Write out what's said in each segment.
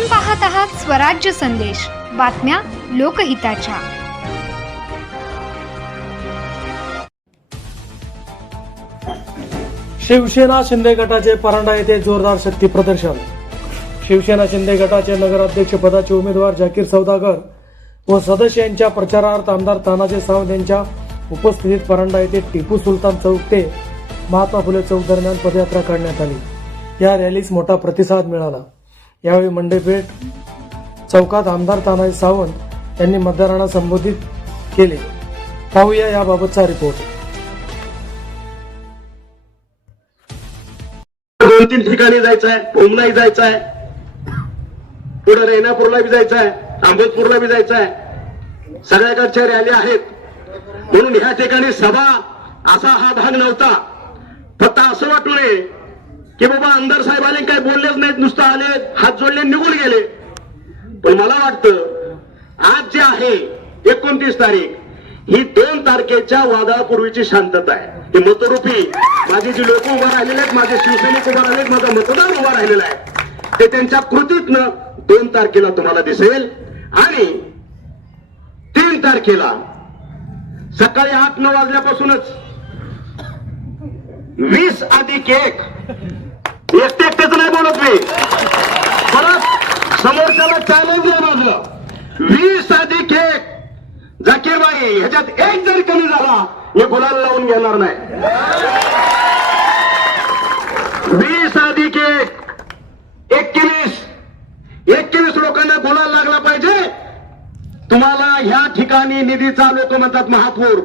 आपण पाहत आहात स्वराज्य संदेश, बातम्या लोकहिताच्या। शिवसेना शिंदे गटाचे परांडा येथे जोरदार शक्ती प्रदर्शन। शिवसेना शिंदे गटाचे नगराध्यक्ष पदाचे उमेदवार जाकीर सौदागर व सदस्यांच्या प्रचारार्थ आमदार तानाजी सावंत यांच्या उपस्थितीत परांडा येथे टिपू सुलतान चौक ते महात्मा फुले चौक दरम्यान पदयात्रा काढण्यात आली। या रॅलीस मोठा प्रतिसाद मिळाला। यावेळी मंडेपेठ चौकात आमदार तानाजी सावंत यांनी मतदारांना संबोधित केले। पाहूया याबाबतचा रिपोर्ट। 2-3 ठिकाणी जायचं आहे, कोमनाई जायचं आहे, पुढे रेणापूरला बी जायचं आहे, अहमदपूरला बी जायचं आहे। सगळ्याकडच्या रॅली आहेत, म्हणून ह्या ठिकाणी सभा असा हा भाग नव्हता। फक्त असं वाटू नये की बाबा आमदार साहेब आले काही बोललेच नाहीत, नुसतं आले, हात जोडले, निघून गेले। पण मला वाटतं आज जे आहे 29 तारीख ही 2 तारखेच्या वादळापूर्वीची शांतता आहे। ही मतरूपी माझे जे लोक उभा राहिलेले आहेत, माझे शिवसैनिक उभा राहिले आहेत, माझा मतदार उभा राहिलेला आहे, ते त्यांच्या कृतीतनं 2 तारखेला तुम्हाला दिसेल। आणि 3 तारखेला सकाळी 8-9 वाजल्यापासूनच 20 अधिक 1 एकटेच नाही बोलत मी, परत समोरच्याला चॅलेंज आहे माझं। 20 अधिक 1 जाकीर बाई ह्याच्यात 1 जरी कमी झाला हे गुलाल लावून घेणार नाही। 20 अधिक 1 21 लोकांना गुलाल लागला पाहिजे। तुम्हाला ह्या ठिकाणी निधीचा लोक म्हणतात महापूर,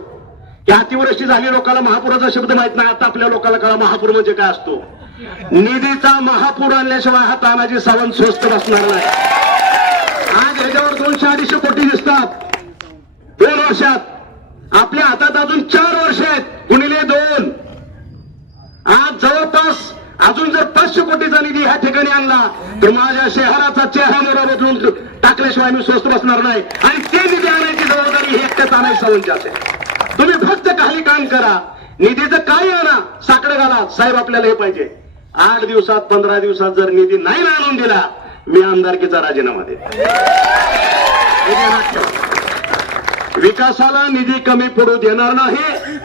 या अतिवृष्टी झाली, लोकांना महापुराचा शब्द माहित नाही। आता आपल्या लोकांना कळा महापूर म्हणजे काय असतो। निधीचा महापूर आणल्याशिवाय हा तानाजी सावंत स्वस्त बसणार नाही। आज ह्याच्यावर 200-250 कोटी दिसतात 2 वर्षात, आपल्या हातात अजून 4 वर्ष आहेत, गुणिले 2। आज जवळपास अजून जर 500 कोटीचा निधी ह्या ठिकाणी आणला तर माझ्या शहराचा चेहरा मोहरा बदलून टाकल्याशिवाय मी स्वस्त बसणार नाही। आणि ते निधी आणायची जबाबदारी ही एकट्या तानाजी सावंतची असेल। तुम्ही फक्त काही काम करा, निधीचं काही आणा, साकडं घाला, साहेब आपल्याला हे पाहिजे। 8 दिवसात 15 दिवसात जर निधी नाही आणून दिला मी आमदारकीचा राजीनामा देतो। विकासाला निधी कमी पडू देणार नाही।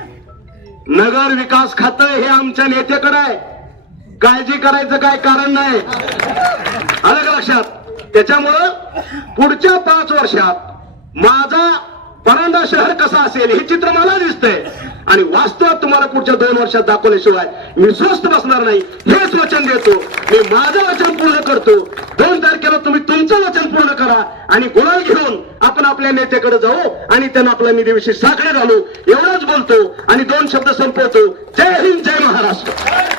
नगर विकास खातं हे आमच्या नेत्याकडे आहे, काळजी करायचं काय कारण नाही, आलं का लक्षात। त्याच्यामुळं पुढच्या 5 वर्षात माझा परांडा शहर कसा असेल हे चित्र मला दिसतंय। आणि वास्तवात तुम्हाला पुढच्या 2 वर्षात दाखवल्याशिवाय मी स्वस्त बसणार नाही, हेच वचन देतो। मी माझं वचन पूर्ण करतो। 2 तारखेला तुम्ही तुमचं वचन पूर्ण करा आणि गुलाल घेऊन आपण आपल्या नेत्याकडे जाऊ आणि त्यांना आपल्या निधीविषयी साकडे घालू, एवढंच बोलतो आणि 2 शब्द संपवतो। जय हिंद, जय महाराष्ट्र।